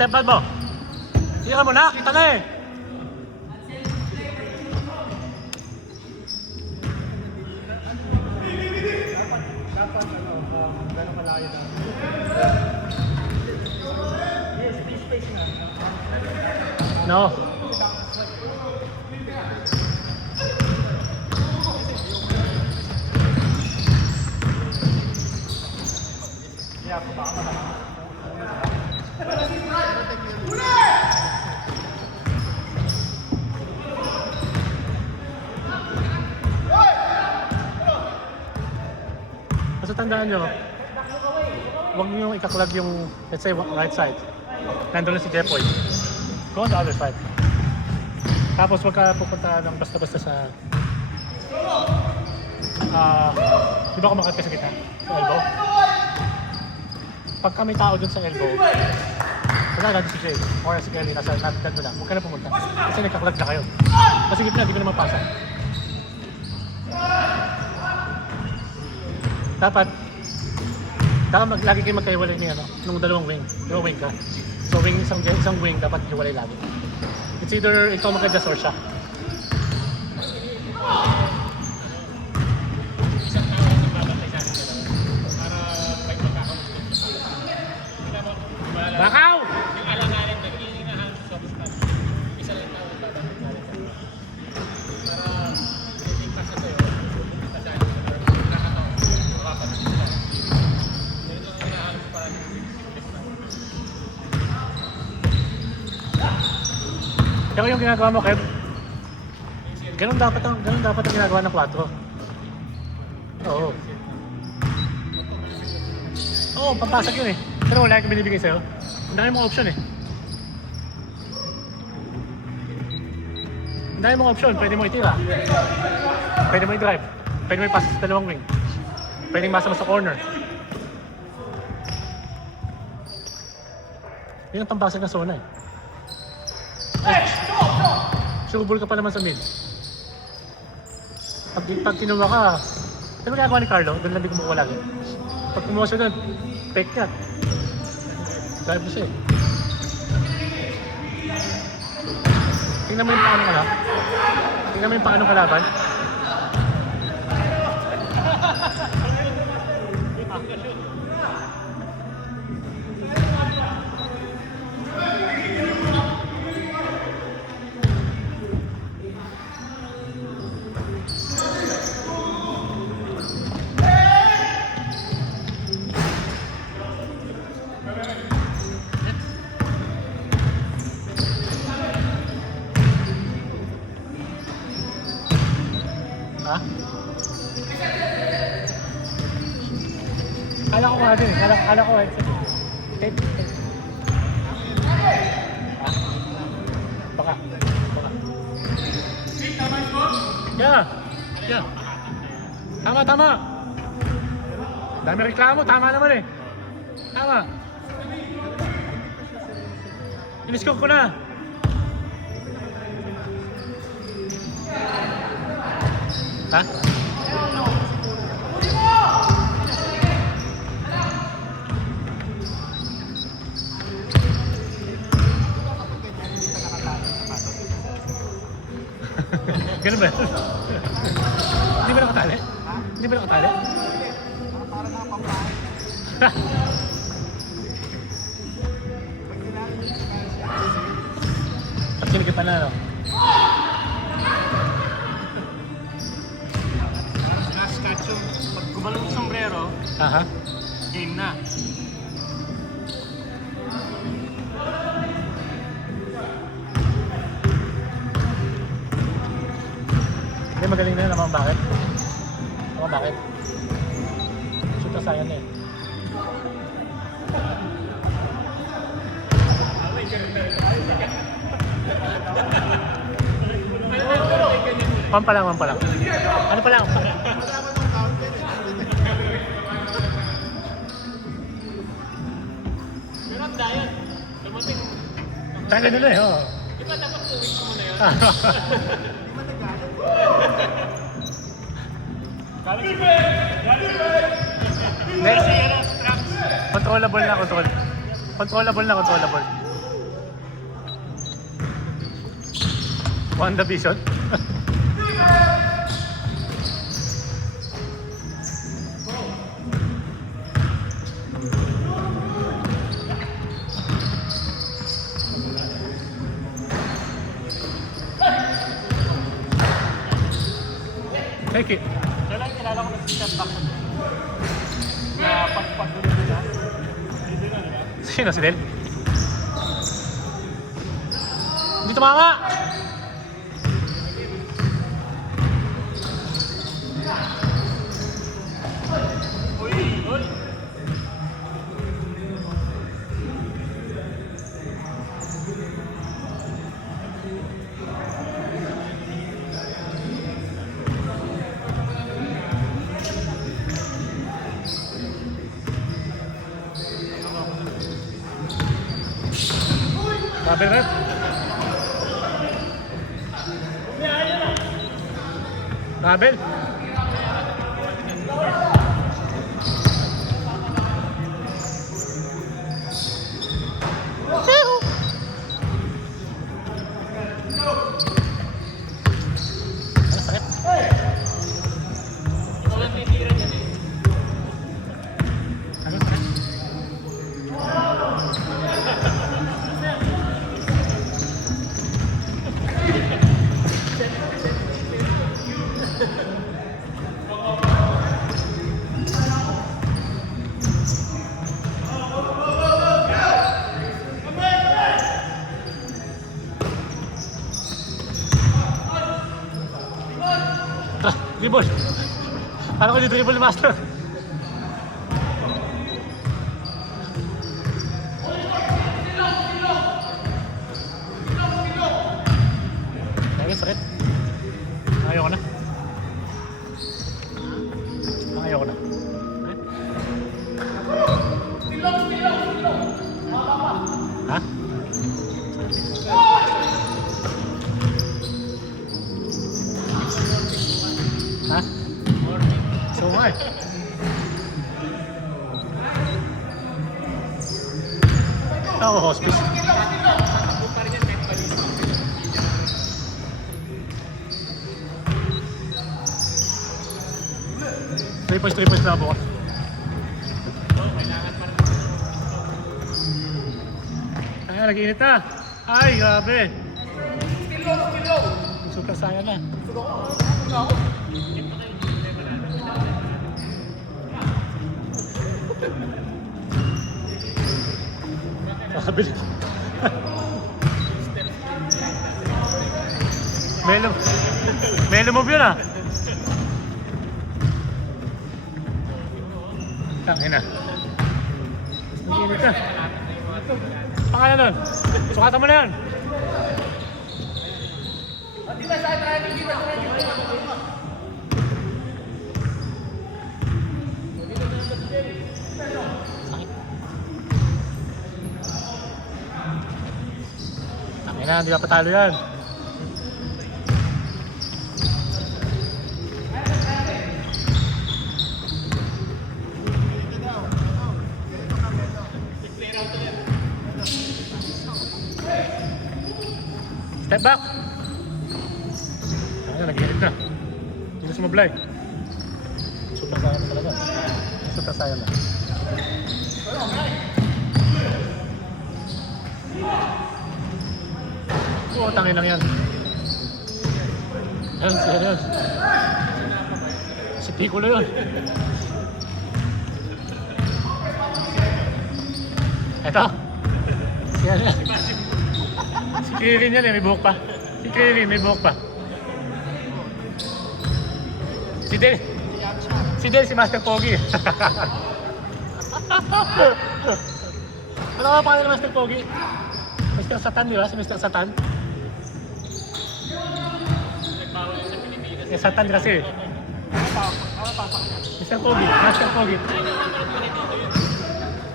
Step back mo. Tira mo na, kita na eh. Dapat gano'ng malayo na. Yes, space na. No. Yeah, baka malaman. Basta tandaan nyo, huwag nyo yung ikaklag yung, let's say, right side. Nandun na si Jepoy. Go on the other side. Tapos huwag ka pupunta ng basta-basta sa... di ba kumakat ka sa gitna? Sa elbow? Pagka may tao dun sa elbow, wala natin si Jay or si Kelly, nasa natin mo lang. Huwag ka na pumunta. Kasi nagkaklag na kayo. Kasi gitna, di ko naman pasa. Dapat lagi kayo magkaiwalay ni ano, nung dalawang wing. Dalawang wing ka. So wing, isang wing dapat hiwalay lagi. It's either ikaw mag-adjust or siya. Bakaw! Kaya yung ginagawa mo, Kev, ganun dapat ang ginagawa ng 4. Oo. Oo, pampasag yun eh. Pero wala kang binibigay sa'yo. Ang dami mong option eh. Ang dami mong option. Pwede mo itira. Pwede mo i-drive. Pwede mo i-pass sa dalawang wing. Pwede masa mo sa corner. Yun ang pampasag na zona eh. Subol ka pa naman sa mid. Pag kinuha ka, ano ginagawa ni Carlo? Doon lang di kumukuha lagi. Pag kumuha siya doon, fake ka. Drive mo siya eh. Tingnan mo yung paano ka na. Tingnan mo yung paano kalaban. Ha? Kala ko nga din eh. Kala ko headset. Tape. Ha? Baka. Yeah. Yeah. Tama. Dami reklamo. Tama naman eh. Tama. Iniskop ko na. Ha? Ganun ba? Hindi ba nakatali? Hindi ba nakatali? Para nakapampahay. At sinigipan na, no? Pag gumalong yung sombrero, Aha. game na. Hindi, magaling na yun. Naman bakit? Naman bakit? Shoot na sayang na eh. Pampa lang. Ano pa lang? Pero ang dayan, dumating. Tayo na eh, oo. Di ba dapat 2 weeks mo na yun? Next. Controllable na. WandaVision? Take it. Kaya lang kilala ko na si step back na pagpagdulo nila. Hindi na, di ba? Sino si Del? Hindi tumama! Uy! Uy! Sabi rin. Rabel. Walang titira dyan eh. Ano sakit? Dribble. Paano ko di-dribble master? Ayun, sakit. Ayaw ko na. Ayaw ko na. Ha? Ha? So nga eh. Oo, hospice. Three points na bukas. Ay, nag-iinit na. Ay, grabe. Super saya na. Nakabili. Melo move yun ah. Tangin na. Nag-init na. Pangalan nun. Sukatan mo na yun. Tangin na, hindi pa patalo yan. Step back! Ano, nag-init na. Hindi na sumablay. Super sayang na talaga. Super sayang na. Oo, tangin lang yan. Yan, siya yun. Si Piccolo yun. Eto. Yan yan. Si Kirin yan eh, may buhok pa. Si Kirin, may buhok pa. Si Del, si Master Pogi. Ano ba pangalan ng Master Pogi? Mr. Satan, di ba? Si Mr. Satan? Eh, Satan kasi. Mr. Pogi, Master Pogi.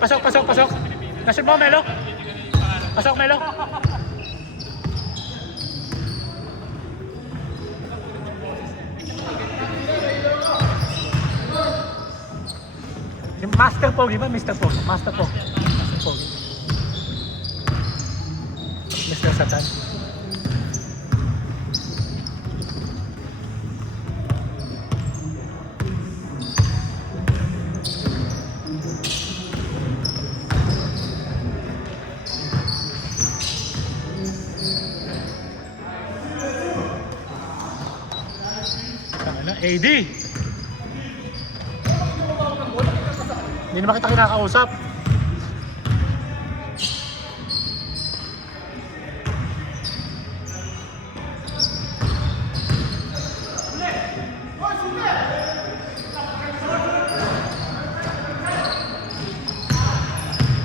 Pasok. Nasib mo, Melo? Pasok, Melo. Master Pogi ba? Mr. Pogi. Master Pogi. Master Pogi. Mr. Satan. AD! Hindi naman kita kinakausap.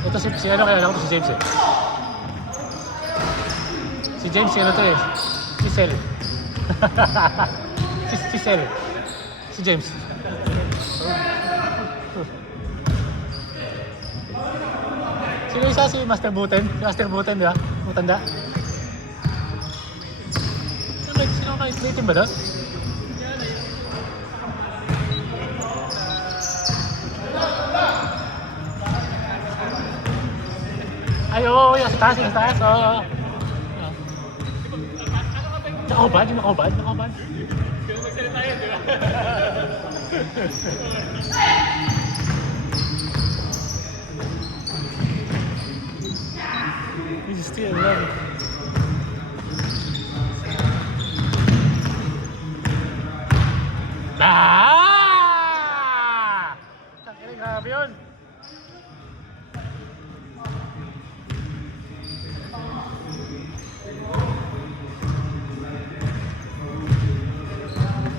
Ito si ano kaya lang ito si James eh. Si James ano to eh. Si Sel. si Sel. Si James. Sino isa si Master Buten? Si Master Buten, di ba? Matanda. Sino kayo? May team ba doon? Ay, oo, yung sa taas, oo. Nakahubad, yung nakahubad. Yung magsalita yun, di ba? He's still alive. Tangina, grabe yun.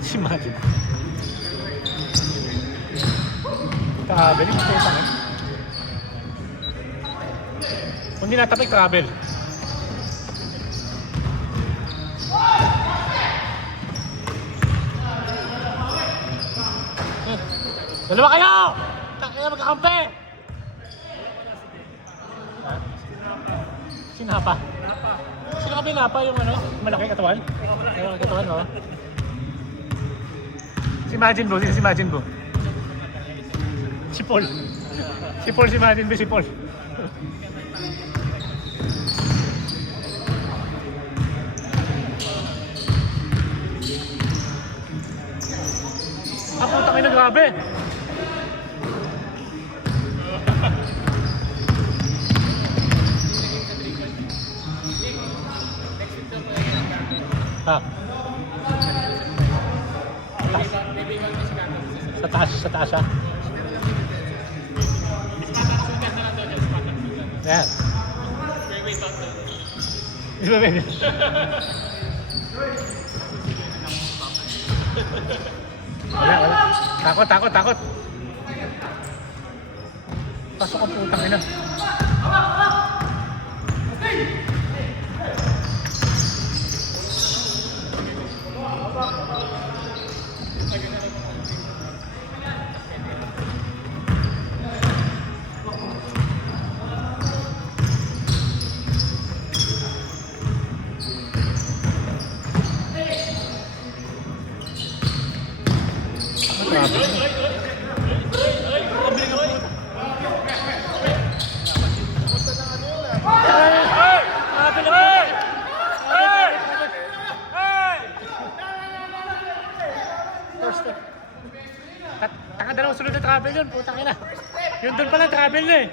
Si Majin. Grabe, hindi ko ito. Kung hindi natapik, travel. Dalawa kayo! Takina magkakampi! Sinapa? Sino ka binapa yung ano? Malaki katawan? Malaki katawan, no? Si Majin Buu, sino si Majin Buu? Si Paul. Si Paul, si Majin Buu, si Paul. Ah, puta kayo na grabe. Ah. Sa taas siya. Yan. Wait. Wala. Takot. Pasok ang putang ina. Taka dalawang sunod na travel yun, putang ina. Yun doon pala travel na eh.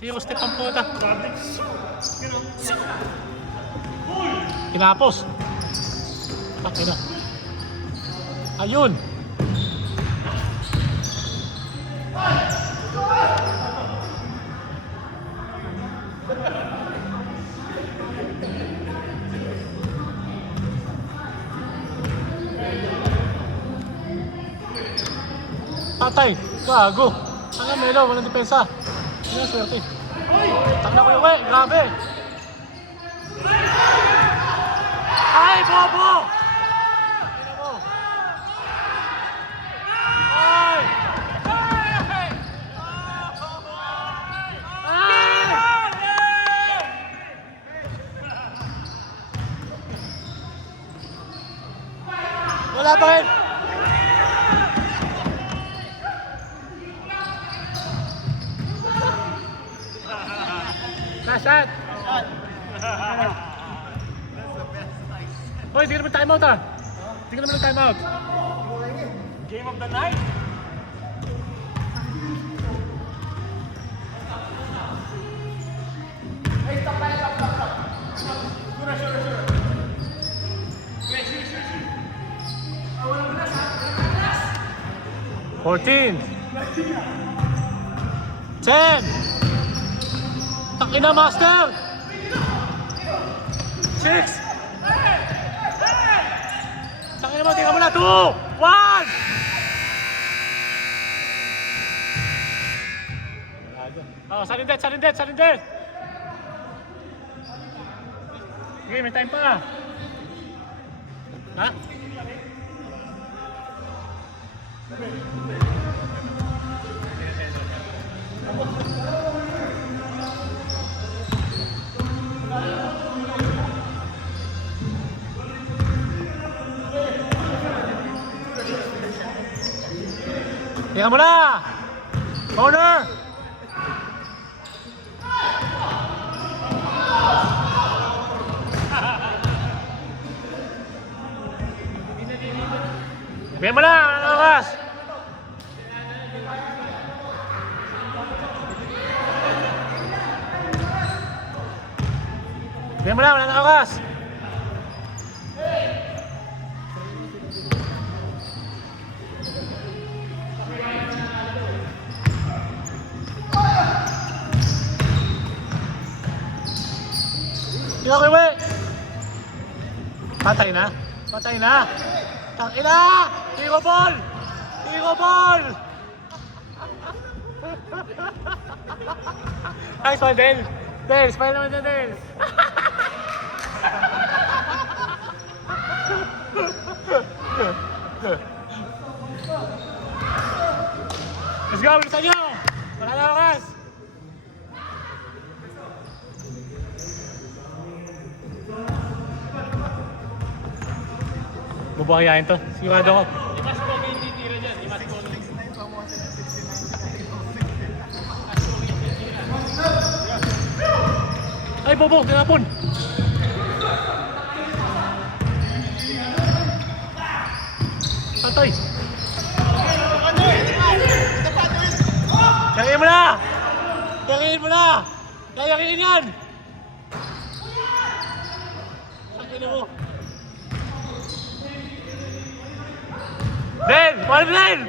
Zero step ang puta. Kinapos. Takina. Ayun. Patay! Gago! Ang Melo, walang depensa. Hindi na swerte. Takna ko yung grabe! Ay, bobo! Ay! Wala pa rin! Shot! Boy, hindi ka naman time out ah! Hindi ka naman time out! Game of the night? 14. 10. Takina, master. 6. Takina mo, tingnan mo na. 2. 1. Oh, salindet. Sige, may time pa. Ha? Tingnan mo na! Corner! Tingnan mo na! Ang oras! Tingnan mo na! Wala na oras! Tingnan ko iwi! Patay na! Patay na! Tangina! Tiro ball! Tiro ball! Nice one, Del! Del! Smile naman dyan, Del! Let's go! Bilisan nyo! Wala na oras! Bubuhayain to. Sigurado ko. Imas po may titira dyan. Imas po. Ay, Bobo! Tinapon! Patay! Yakin mo na! Yakin mo na! Yakin yan! Yakin mo! Den! Wala mo Den!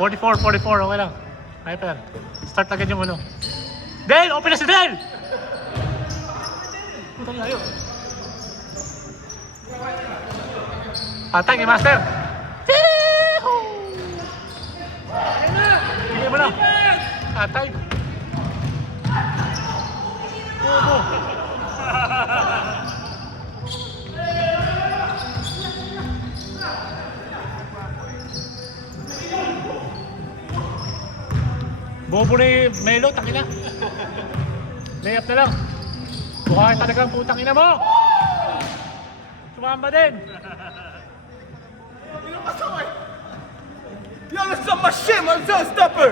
Forty-four, okay lang. Kaya pa yan. Start agad yung ano. Den! Open na si Den! Putang layo. Patay kay Master! Bigay mo na! Patay! Bobo! Bobo na yung Melo, takina! Layup na lang! Mukha talagang putang ina mo! Sumamba din! You're a machine, I'm just stopper.